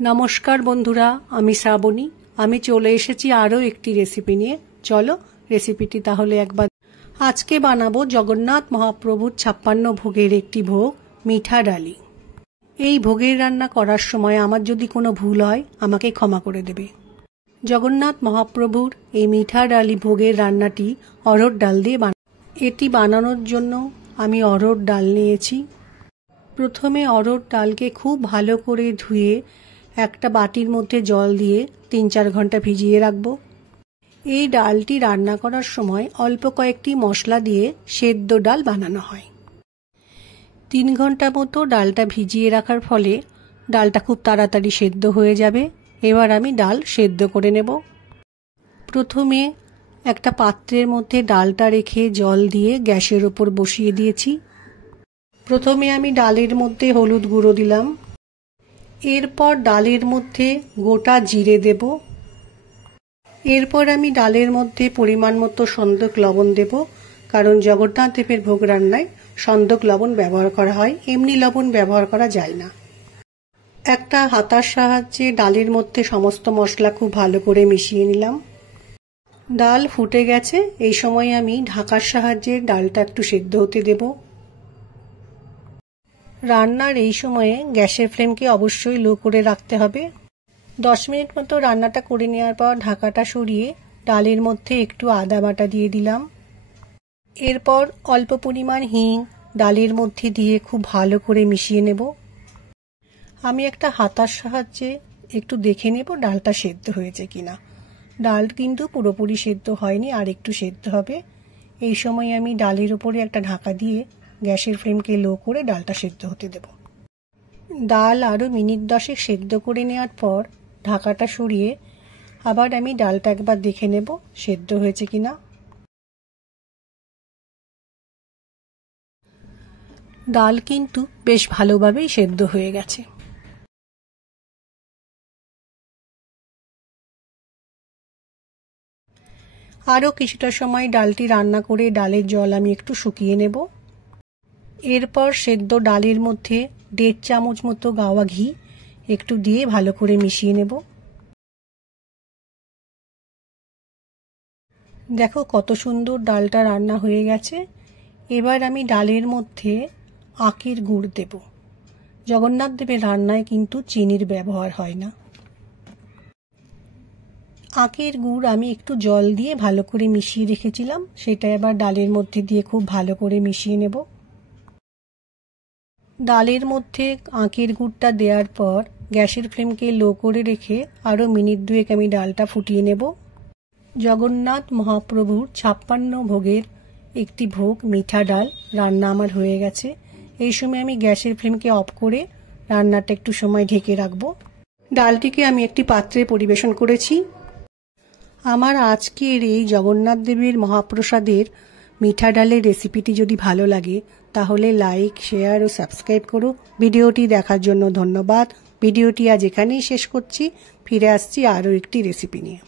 নমস্কার বন্ধুরা, আমি শ্রাবণী। আমি চলে এসেছি আরও একটি রেসিপি নিয়ে। চলো রেসিপিটি তাহলে একবার। আজকে বানাবো জগন্নাথ মহাপ্রভুর 56 ভোগের একটি ভোগ, মিঠা ডালি। এই ভোগের রান্না করার সময় আমার যদি কোনো ভুল হয় আমাকে ক্ষমা করে দেবে। জগন্নাথ মহাপ্রভুর এই মিঠা ডালি ভোগের রান্নাটি অরহর ডাল দিয়ে এটি বানানোর জন্য আমি অরহর ডাল নিয়েছি। প্রথমে অরহর ডালকে খুব ভালো করে ধুয়ে একটা বাটির মধ্যে জল দিয়ে 3-4 ঘন্টা ভিজিয়ে রাখবো। এই ডালটি রান্না করার সময় অল্প কয়েকটি মশলা দিয়ে সেদ্ধ ডাল বানানো হয়। 3 ঘন্টা মতো ডালটা ভিজিয়ে রাখার ফলে ডালটা খুব তাড়াতাড়ি সেদ্ধ হয়ে যাবে। এবার আমি ডাল সেদ্ধ করে নেব। প্রথমে একটা পাত্রের মধ্যে ডালটা রেখে জল দিয়ে গ্যাসের ওপর বসিয়ে দিয়েছি। প্রথমে আমি ডালের মধ্যে হলুদ গুঁড়ো দিলাম। এরপর ডালের মধ্যে গোটা জিরে দেব। এরপর আমি ডালের মধ্যে পরিমাণ মতো সন্দক লবণ দেব, কারণ জগন্নাথ দেবের ভোগ রান্নায় সন্দক লবণ ব্যবহার করা হয়, এমনি লবণ ব্যবহার করা যায় না। একটা হাতার সাহায্যে ডালের মধ্যে সমস্ত মশলা খুব ভালো করে মিশিয়ে নিলাম। ডাল ফুটে গেছে। এই সময় আমি ঢাকার সাহায্যে ডালটা একটু সেদ্ধ হতে দেব। রান্নার এই সময়ে গ্যাসের ফ্লেমকে অবশ্যই লো করে রাখতে হবে। 10 মিনিট মতো রান্নাটা করে নেওয়ার পর ঢাকাটা সরিয়ে ডালের মধ্যে একটু আদা বাটা দিয়ে দিলাম। এরপর অল্প পরিমাণ হিং ডালের মধ্যে দিয়ে খুব ভালো করে মিশিয়ে নেব। আমি একটা হাতার সাহায্যে একটু দেখে নেব ডালটা সেদ্ধ হয়েছে কিনা। ডাল কিন্তু পুরোপুরি সেদ্ধ হয়নি, আর একটু সেদ্ধ হবে। এই সময় আমি ডালের উপরে একটা ঢাকা দিয়ে গ্যাসের ফ্লেমকে লো করে ডালটা সেদ্ধ হতে দেব। ডাল আরও মিনিট 10 সেদ্ধ করে নেওয়ার পর ঢাকাটা সরিয়ে আবার আমি ডালটা একবার দেখে নেব সেদ্ধ হয়েছে কিনা। ডাল কিন্তু বেশ ভালোভাবেই সেদ্ধ হয়ে গেছে। আরও কিছুটা সময় ডালটি রান্না করে ডালের জল আমি একটু শুকিয়ে নেব। এরপর সেদ্ধ ডালের মধ্যে 1.5 চামচ মতো গাওয়া ঘি একটু দিয়ে ভালো করে মিশিয়ে নেব। দেখো কত সুন্দর ডালটা রান্না হয়ে গেছে। এবার আমি ডালের মধ্যে আখের গুড় দেব। জগন্নাথ দেবের রান্নায় কিন্তু চিনির ব্যবহার হয় না। আখের গুড় আমি একটু জল দিয়ে ভালো করে মিশিয়ে রেখেছিলাম, সেটা এবার ডালের মধ্যে দিয়ে খুব ভালো করে মিশিয়ে নেব। ডালের মধ্যে আখের গুড়টা দেওয়ার পর গ্যাসের ফ্লেমকে লো করে রেখে আরও মিনিট 2 আমি ডালটা ফুটিয়ে নেব। জগন্নাথ মহাপ্রভুর 56 ভোগের একটি ভোগ মিঠা ডাল রান্না আমার হয়ে গেছে। এই সময় আমি গ্যাসের ফ্লেমকে অফ করে রান্নাটা একটু সময় ঢেকে রাখবো। ডালটিকে আমি একটি পাত্রে পরিবেশন করেছি। আমার আজকের এই জগন্নাথ দেবের মহাপ্রসাদের মিঠা ডালের রেসিপিটি যদি ভালো লাগে তাহলে লাইক, শেয়ার ও সাবস্ক্রাইব করো। ভিডিওটি দেখার জন্য ধন্যবাদ। ভিডিওটি আজ এখানেই শেষ করছি। ফিরে আসছি আরও একটি রেসিপি নিয়ে।